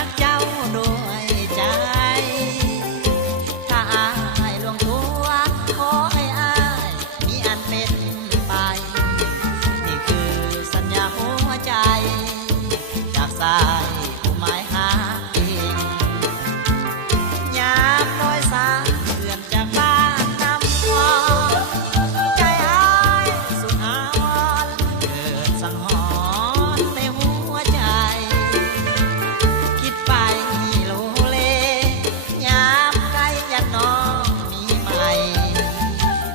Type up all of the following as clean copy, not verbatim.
ฮักเจ้าด้วยใจถ้าอายลวงตัวขอให้อายมีอันเป็นไปนี่คือสัญญาหัวใจจากสายผู้หมายหาเองยามโดยสารเพื่อนจากบ้านนำพอใจอายสุดอาวรณ์เกิดสังหรณ์ในหัวใจคิดไปโลเลยามใกล้ยันน้องมีใหม่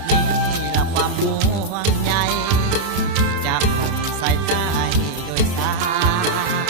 นี่ละความห่วงใยจากหนุ่มสายใต้โดยสาร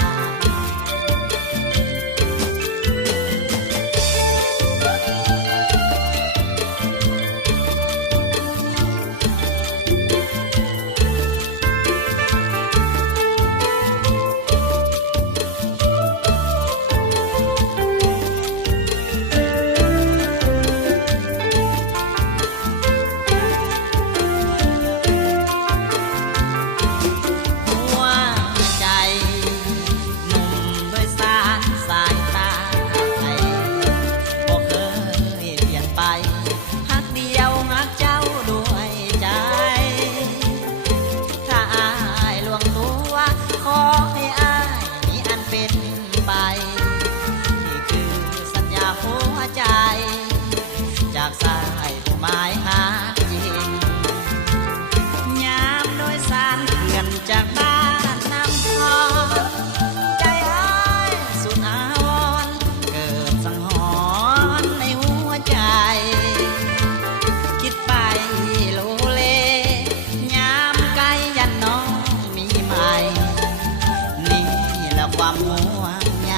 หัวใจหนุ่มโดยสารสายตาไทยบ่เคยเปลี่ยนไปฮักเดียวฮักเจ้าด้วยใจถ้าอายลวงตัวขอให้อายมีอันเป็นไปนี่คือสัญญาหัวใจจากสายผู้หมายหาจริงยามโดยสารเพื่อนจากบ้านนำพอใจอายสุดอาวรณ์เกิดสังหรณ์ในหัวใจคิดไปโลเลยามไกลยันน้องมีใหม่นี่แหละความห่วงใย